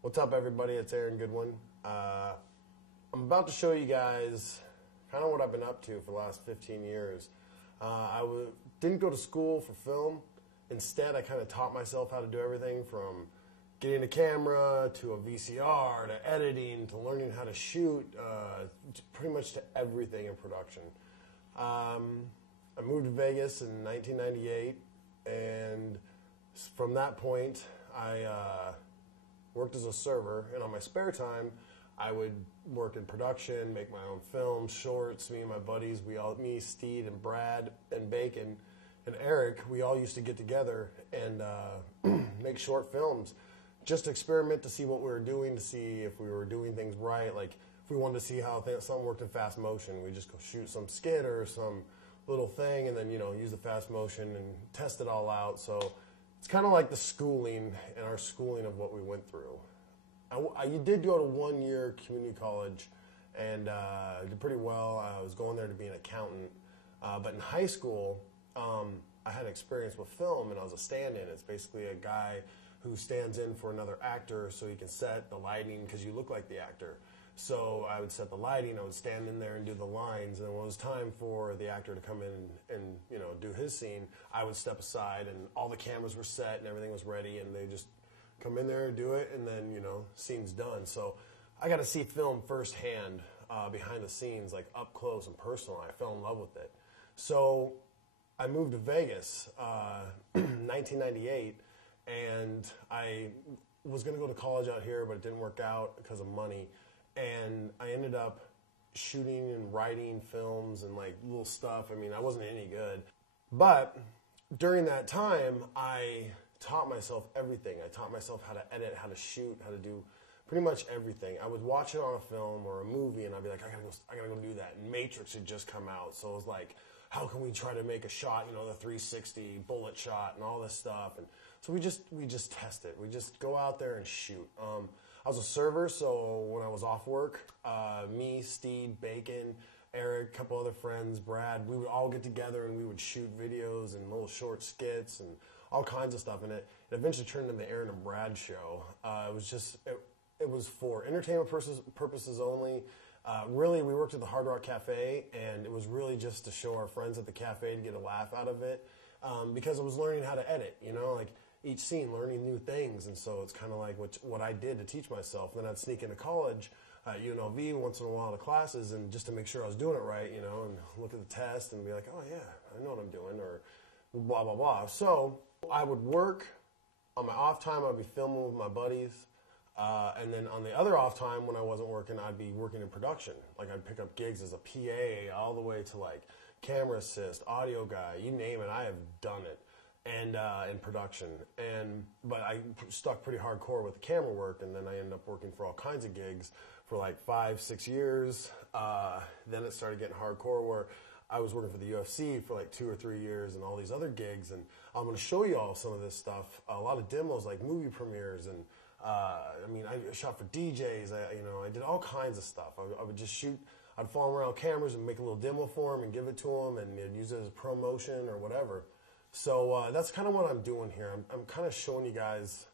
What's up, everybody? It's Goodwin. I'm about to show you guys kind of what I've been up to for the last 15 years. Didn't go to school for film. Instead, I kind of taught myself how to do everything from getting a camera to a VCR to editing to learning how to shoot, pretty much to everything in production. I moved to Vegas in 1998, and from that point, I worked as a server, and on my spare time, I would work in production, make my own films, shorts. Me and my buddies, me, Steed, and Brad, and Bacon, and Eric, we all used to get together and make short films, just to experiment to see what we were doing, to see if we were doing things right. Like if we wanted to see how something worked in fast motion, we just go shoot some skit or some little thing, and then use the fast motion and test it all out. So it's kind of like the schooling and our schooling of what we went through. I did go to 1 year community college and did pretty well. I was going there to be an accountant. But in high school, I had experience with film, and I was a stand-in. It's basically a guy who stands in for another actor so he can set the lighting because you look like the actor. So I would set the lighting, I would stand in there and do the lines, and when it was time for the actor to come in and do his scene, I would step aside, and all the cameras were set and everything was ready, and they just come in there and do it, and then scene's done. So I got to see film firsthand, behind the scenes, like up close and personal. I fell in love with it. So I moved to Vegas, 1998, and I was going to go to college out here, but it didn't work out because of money. And I ended up shooting and writing films and like little stuff. I mean, I wasn't any good. But during that time, I taught myself everything. I taught myself how to edit, how to shoot, how to do pretty much everything. I would watch it on a film or a movie, and I'd be like, I gotta go do that. And Matrix had just come out, so it was like, how can we try to make a shot, the 360 bullet shot and all this stuff. And so we just test it. We just go out there and shoot. I was a server, so when I was off work, me, Steed, Bacon, Eric, a couple other friends, Brad, we would all get together and we would shoot videos and little short skits and all kinds of stuff. And it eventually turned into the Aaron and Brad show. It was for entertainment purposes only. Really, we worked at the Hard Rock Cafe, and it was really just to show our friends at the cafe to get a laugh out of it, because I was learning how to edit, like each scene, learning new things. And so it's kind of like what I did to teach myself. Then I'd sneak into college at UNLV once in a while to classes, and just to make sure I was doing it right, and look at the test and be like, oh yeah, I know what I'm doing, or blah, blah, blah. So I would work. On my off time, I'd be filming with my buddies. And then on the other off time, when I wasn't working, I'd be working in production. Like I'd pick up gigs as a PA all the way to like camera assist, audio guy, you name it, I have done it. And in production. But I stuck pretty hardcore with the camera work, and then I ended up working for all kinds of gigs for like 5-6 years. Then it started getting hardcore where I was working for the UFC for like 2 or 3 years and all these other gigs. And I'm going to show you all some of this stuff. A lot of demos, like movie premieres, and I shot for DJs. I did all kinds of stuff. I would just shoot. I'd follow around cameras and make a little demo for them and give it to them, and they'd use it as promotion or whatever. So that's kind of what I'm doing here. I'm kind of showing you guys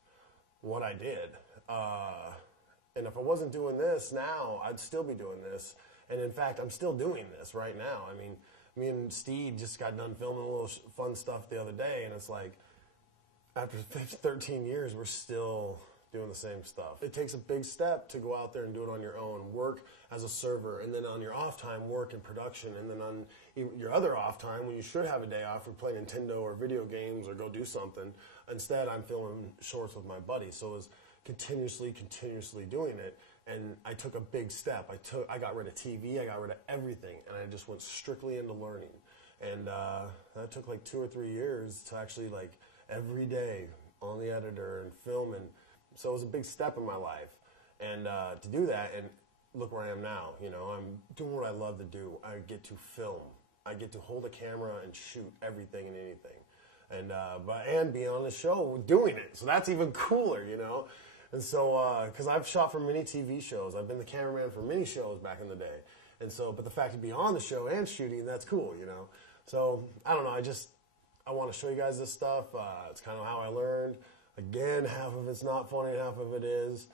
what I did. And if I wasn't doing this now, I'd still be doing this. And in fact, I'm still doing this right now. I mean, me and Steve just got done filming a little fun stuff the other day, and it's like, after 13 years, we're still doing the same stuff. It takes a big step to go out there and do it on your own. Work as a server, and then on your off time, work in production, and then on your other off time, when you should have a day off, or play Nintendo or video games or go do something. Instead, I'm filming shorts with my buddies. So it was continuously doing it, and I took a big step. I got rid of TV, I got rid of everything, and I just went strictly into learning. And that took like 2 or 3 years to actually like every day on the editor and filming. So it was a big step in my life, and to do that, and look where I am now. I'm doing what I love to do. I get to film. I get to hold a camera and shoot everything and anything, and be on the show doing it. So that's even cooler, And so, because I've shot for many TV shows, I've been the cameraman for many shows back in the day, and so, but the fact to be on the show and shooting, that's cool, So I don't know. I want to show you guys this stuff. It's kind of how I learned. Again, half of it's not funny, half of it is.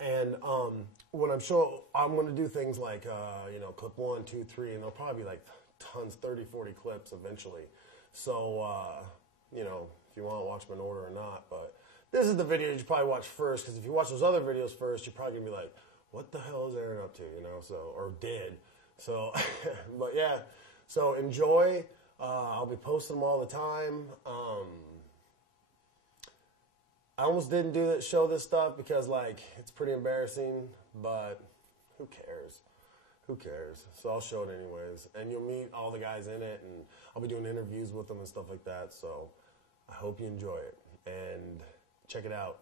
And when I'm going to do things like, clip 1, 2, 3, and there'll probably be like tons, 30, 40 clips eventually. So, if you want to watch them in order or not. But this is the video you should probably watch first, because if you watch those other videos first, you're probably going to be like, what the hell is Aaron up to, or did. So, but yeah, so enjoy. I'll be posting them all the time. I almost didn't show this stuff because, it's pretty embarrassing, but who cares? Who cares? So I'll show it anyways. And you'll meet all the guys in it, and I'll be doing interviews with them and stuff like that. So I hope you enjoy it, and check it out.